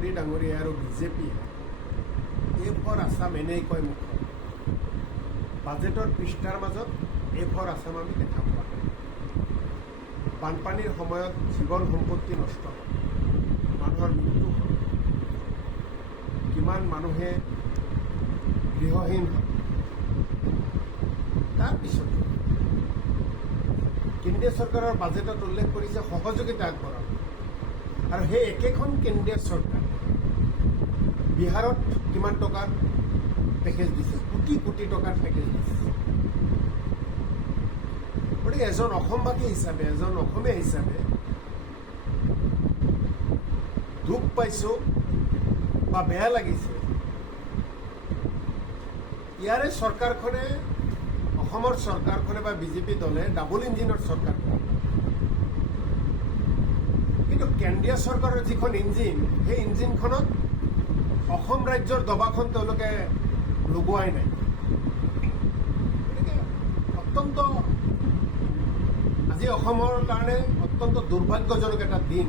মোদী ডাঙৰীয়া আৰু বিজেপিয়ে এ ফৰ আছাম এনেই কয় মুখত, বাজেটৰ পৃষ্ঠাৰ মাজত এ ফৰ আছাম আমি দেখা পোৱা নাই। বানপানীৰ সময়ত জীৱন সম্পত্তি নষ্ট হয়, মানুহৰ মৃত্যু হয়, কিমান মানুহে গৃহহীন হয়। তাৰপিছত কেন্দ্ৰীয় চৰকাৰৰ বাজেটত উল্লেখ কৰিছে সহযোগিতা আগবঢ়াব, আৰু সেই একেখন কেন্দ্ৰীয় চৰকাৰ বিহাৰত কিমান টকাৰ পেকেজ দিছে, কোটি কোটি টকাৰ পেকেজ দিছে। গতিকে এজন অসমবাসী হিচাপে, এজন অসমীয়া হিচাপে দুখ পাইছোঁ বা বেয়া লাগিছে। ইয়াৰে চৰকাৰখনে, অসমৰ চৰকাৰখনে বা বিজেপি দলে ডাবল ইঞ্জিনৰ চৰকাৰ, কিন্তু কেন্দ্ৰীয় চৰকাৰৰ যিখন ইঞ্জিন, সেই ইঞ্জিনখনত অসম ৰাজ্যৰ দবাখন তেওঁলোকে লগোৱাই নাই। গতিকে অত্যন্ত আজি অসমৰ কাৰণে অত্যন্ত দুৰ্ভাগ্যজনক এটা দিন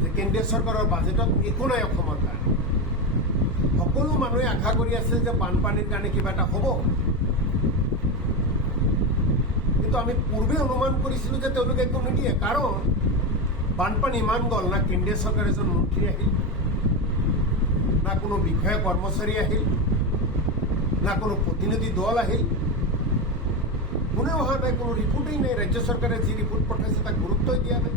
যে কেন্দ্ৰীয় চৰকাৰৰ বাজেটত একো নাই অসমৰ কাৰণে। সকলো মানুহে আশা কৰি আছিল যে বানপানীৰ কাৰণে কিবা এটা হ'ব, কিন্তু আমি পূৰ্বে অনুমান কৰিছিলোঁ যে তেওঁলোকে একো নিদিয়ে। কাৰণ বানপানী ইমান গ'ল, না কেন্দ্ৰীয় চৰকাৰৰ এজন মন্ত্ৰী আহিল, না কোনো বিষয়া কৰ্মচাৰী আহিল, না কোনো প্ৰতিনিধি দল আহিল, কোনেও অহা নাই, কোনো ৰিপৰ্টেই নাই। ৰাজ্য চৰকাৰে যি ৰিপৰ্ট পঠাইছে তাক গুৰুত্বই দিয়া নাই।